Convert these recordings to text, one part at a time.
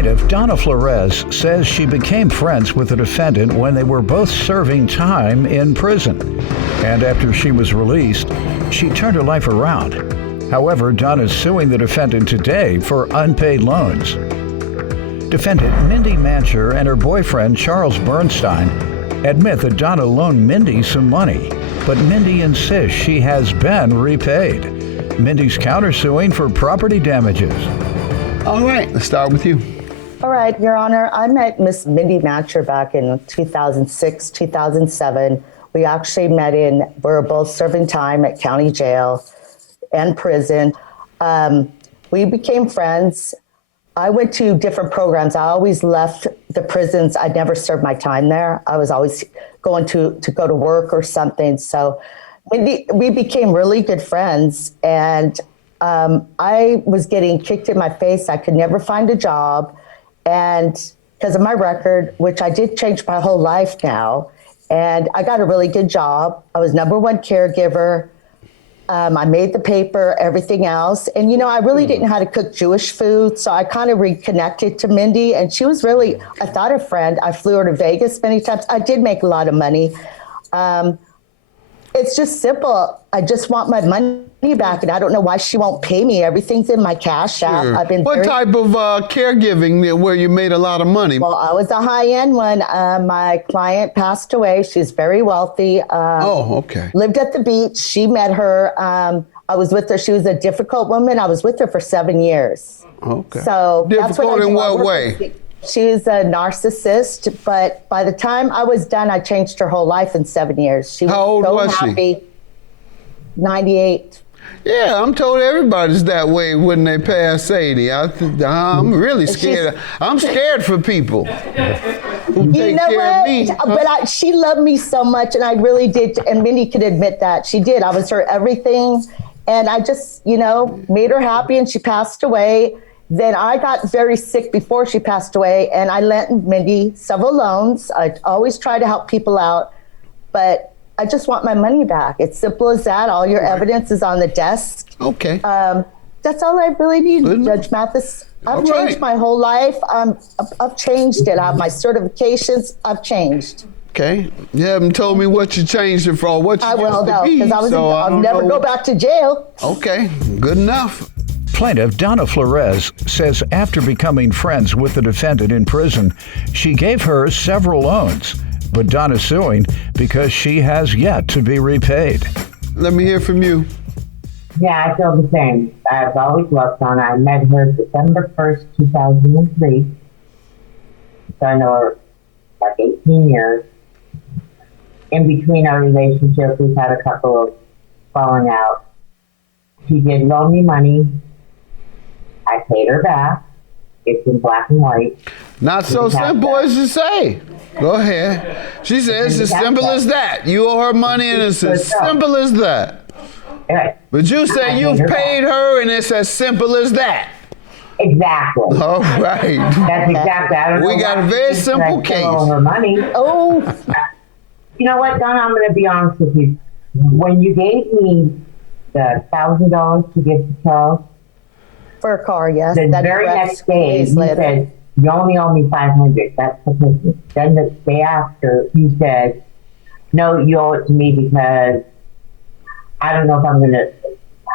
Plaintiff Donna Flores says she became friends with the defendant when they were both serving time in prison. And after she was released, she turned her life around. However, Donna is suing the defendant today for unpaid loans. Defendant Mindy Mancher and her boyfriend Charles Bernstein admit that Donna loaned Mindy some money, but Mindy insists she has been repaid. Mindy's countersuing for property damages. All right, let's start with you. All right, Your Honor, I met Miss Mindy Mancher back in 2006, 2007. We actually met we were both serving time at county jail and prison. We became friends. I went to different programs. I always left the prisons. I never served my time there. I was always going to go to work or something. So we became really good friends, and I was getting kicked in my face. I could never find a job, and because of my record, which I did change my whole life now, and I got a really good job. I was #1 caregiver. I made the paper, everything else. And, I really didn't know how to cook Jewish food. So I kind of reconnected to Mindy, and she was really, I thought, a friend. I flew her to Vegas many times. I did make a lot of money. It's just simple. I just want my money back, and I don't know why she won't pay me. Everything's in my cash app. Sure. I've been What type of caregiving where you made a lot of money? Well, I was a high-end one. My client passed away. She's very wealthy. Okay. Lived at the beach. She met her. I was with her. She was a difficult woman. I was with her for 7 years. Okay. So difficult in what way? She was a narcissist, but by the time I was done, I changed her whole life in 7 years. She was How old so was happy. She? 98. Yeah, I'm told everybody's that way when they pass 80. I'm really scared. I'm scared for people who take care of me. But she loved me so much, and I really did. And Mindy could admit that. She did. I was her everything. And I just, made her happy, and she passed away. Then I got very sick before she passed away, and I lent Mindy several loans. I always try to help people out, but I just want my money back. It's simple as that. All your evidence is on the desk. Okay. That's all I really need, Judge Mathis. I've changed my whole life. I've changed it. I have my certifications. I've changed. Okay. You haven't told me what you changed it for, what you I will, though, because I'll never go back to jail. Okay, good enough. Plaintiff Donna Flores says after becoming friends with the defendant in prison, she gave her several loans, but Donna's suing because she has yet to be repaid. Let me hear from you. Yeah, I feel the same. I've always loved Donna. I met her December 1st, 2003. So I know her like 18 years. In between our relationship, we've had a couple of falling out. She did loan me money. I paid her back. It's in black and white. Not so simple as you say. Go ahead. She says it's as simple as that. You owe her money, and it's as simple as that. Right. But you say you've paid her, and it's as simple as that. Exactly. All right. That's exactly. I don't know. We got a very simple case. I owe her money. Oh. You know what, Donna? I'm going to be honest with you. When you gave me the $1,000 to give to Charles, for a car, yes. the very next day, you said, you only owe me $500. That's the business. Then the day after, you said, no, you owe it to me because I don't know if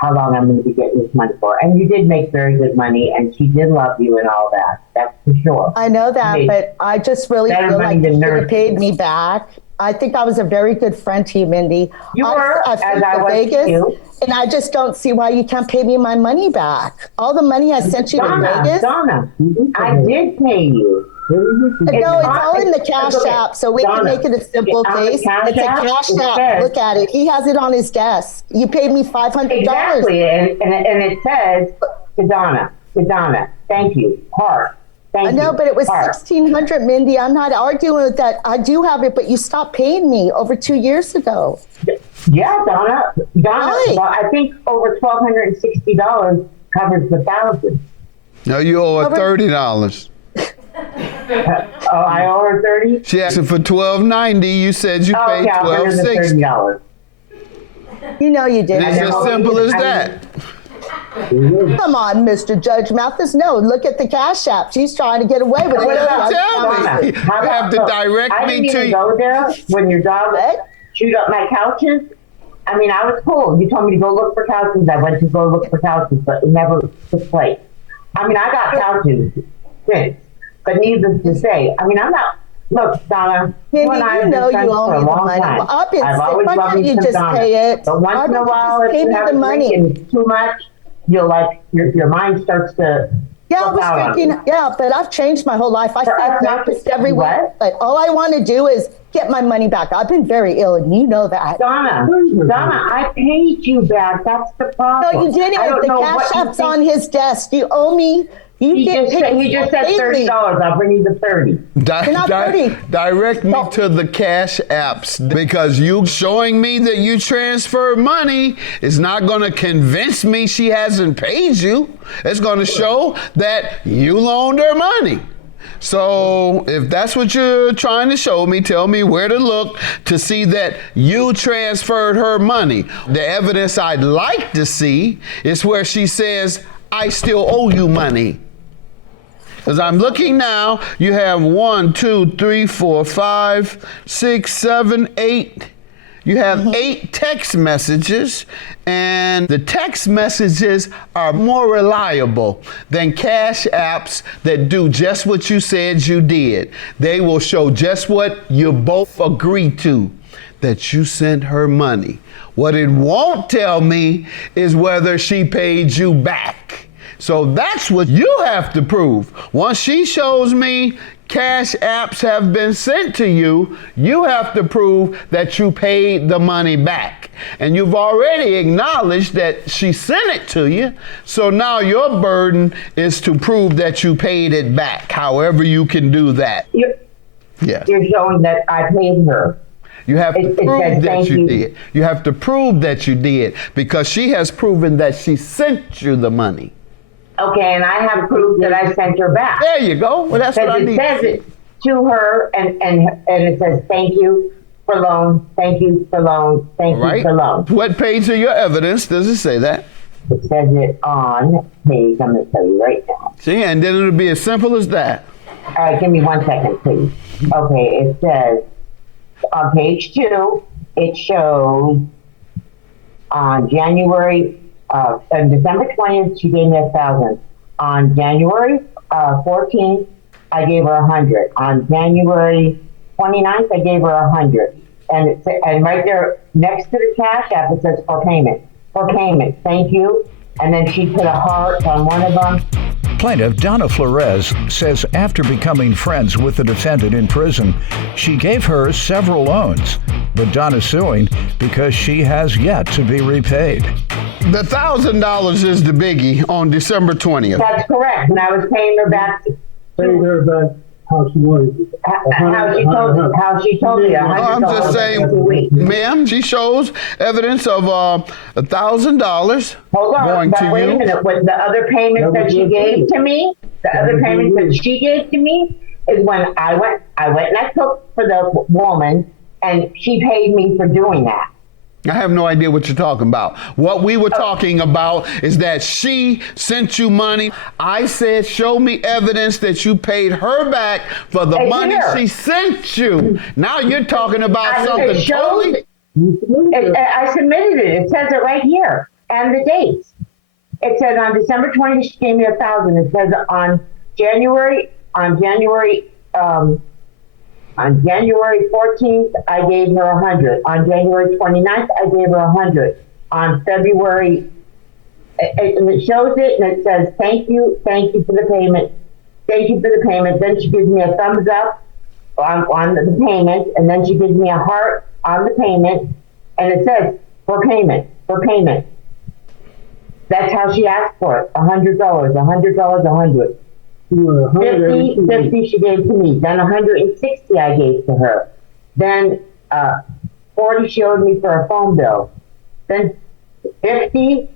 how long I'm going to be getting this money for. And you did make very good money, and she did love you and all that. That's for sure. I know that, but I just really feel like you should have paid me back. I think I was a very good friend to you, Mindy. You were, I flew to Vegas, and I just don't see why you can't pay me my money back. All the money I sent you to Vegas. Donna, I did pay you. No, it's all in the Cash App, so we can make it a simple case. It's a Cash App. Look at it. He has it on his desk. You paid me $500. Exactly, and it says to Donna, thank you, heart. I know, but it was $1,600, Mindy. I'm not arguing with that. I do have it, but you stopped paying me over 2 years ago. Yeah, Donna. Well, I think over $1,260 covers the $1,000. No, you owe her $30. I owe her $30. She asked for $12.90. You said you paid $12.60. $30. You know you did. It's as simple as that. Come on, Mr. Judge Mathis. No, look at the Cash App. She's trying to get away with it. Well, tell me. You have to direct me to I didn't even go there when your dog chewed up my couches. I mean, I was cool. You told me to go look for couches. I went to go look for couches, but it never took place. I mean, I got couches since, but needless to say, I mean, I'm not. Look, Donna, you and I have been friends for a long time. I've always loved you just Donna. pay it? But once in a while, if you have the money and it's too much, you'll like your mind starts to. Yeah, I was thinking. Yeah, but I've changed my whole life. I see a therapist every week, but all I want to do is get my money back. I've been very ill, and you know that. Donna, I paid you back. That's the problem. No, you didn't. The Cash App's on his desk. You owe me. He just said $30. I'll bring you the 30. Direct me to the Cash Apps, because you showing me that you transferred money is not going to convince me she hasn't paid you. It's going to show that you loaned her money. So if that's what you're trying to show me, tell me where to look to see that you transferred her money. The evidence I'd like to see is where she says, I still owe you money. As I'm looking now, you have 1, 2, 3, 4, 5, 6, 7, 8. You have 8 text messages, and the text messages are more reliable than Cash Apps that do just what you said you did. They will show just what you both agreed to, that you sent her money. What it won't tell me is whether she paid you back. So that's what you have to prove. Once she shows me Cash Apps have been sent to you, you have to prove that you paid the money back. And you've already acknowledged that she sent it to you. So now your burden is to prove that you paid it back, however you can do that. You're showing that I paid her. You have to prove that you did. You have to prove that you did, because she has proven that she sent you the money. Okay, and I have proof that I sent her back. There you go. Well, that's what I need. It says it to her, and it says, thank you for loan, thank you for loan, thank you for loan. What page of your evidence does it say that? It says it on page, I'm going to tell you right now. See, and then it'll be as simple as that. All right, give me 1 second, please. Okay, it says on page 2, it shows on on December 20th, she gave me 1,000. On January 14th, I gave her 100. On January 29th, I gave her 100. And right there next to the Cash App, it says for payment. For payment, thank you. And then she put a heart on one of them. Plaintiff Donna Flores says after becoming friends with the defendant in prison, she gave her several loans, but Donna's suing because she has yet to be repaid. The $1,000 is the biggie on December 20th. That's correct, and I was paying her back. Paying her back how she wanted. How she told me. I'm just saying, ma'am, she shows evidence of $1,000 going to you. Wait a minute. With the other payments that she gave to me, is when I went and I cooked for the woman, and she paid me for doing that. I have no idea what you're talking about. What we were talking about is that she sent you money. I said, show me evidence that you paid her back for the money she sent you. Now you're talking about something totally. I submitted it. It says it right here. And the dates. It says on December 20th, she gave me 1,000. It says on January 14th, I gave her 100. On January 29th, I gave her 100. On February, and it shows it, and it says, thank you for the payment. Thank you for the payment. Then she gives me a thumbs up on the payment, and then she gives me a heart on the payment, and it says, for payment. That's how she asked for it, $100, $100. 50 she gave to me. Then 160 I gave to her. Then 40 she owed me for a phone bill. Then 50,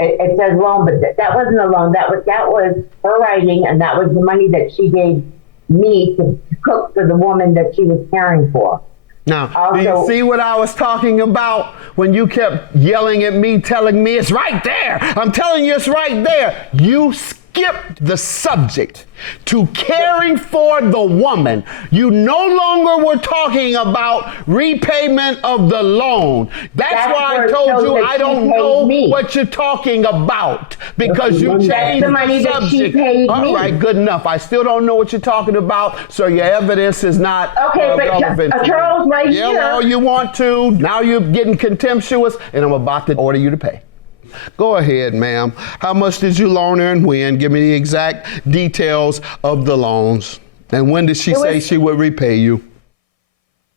it says loan, but that wasn't a loan. That was her writing, and that was the money that she gave me to cook for the woman that she was caring for. Now, do you Also- see what I was talking about when you kept yelling at me, telling me it's right there? I'm telling you it's right there. You skipped the subject to caring for the woman. You no longer were talking about repayment of the loan. That's why where I it told shows you that I she don't paid know me. what you're talking about because you That's changed the money the that she subject. paid All me. right, good enough. I still don't know what you're talking about, so your evidence is not Okay, but relevant. to me. Charles, right Yell here. all you want to. Now you're getting contemptuous, and I'm about to order you to pay. Go ahead, ma'am. How much did you loan her and when? Give me the exact details of the loans. And when did she It say was- she would repay you?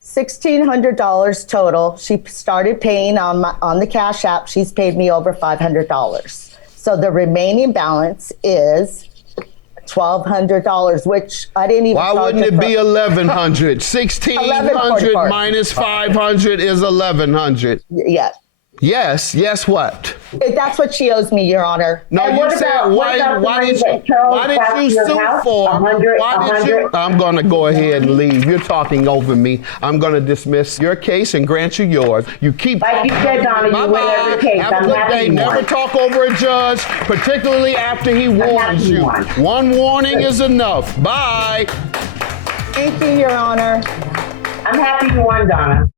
$1,600 total. She started paying on the Cash App. She's paid me over $500. So the remaining balance is $1,200, which I didn't even. Why charge wouldn't her it be for- 1,100? 1,600 1144. minus 500 is 1,100. Yes. Yes, what? That's what she owes me, Your Honor. No, And you what said about- what about the why money did that Charles got you to your sue house? for? 100, Why did you? 100. I'm gonna go ahead and leave. You're talking over me. I'm gonna dismiss your case and grant you yours. You keep Like you said, Donna, you win Bye-bye. every case. Have a I'm good happy day. you Never won. talk over a judge, particularly after he warns happy you you. won. One warning is enough. Bye. Thank you, Your Honor. I'm happy you won, Donna.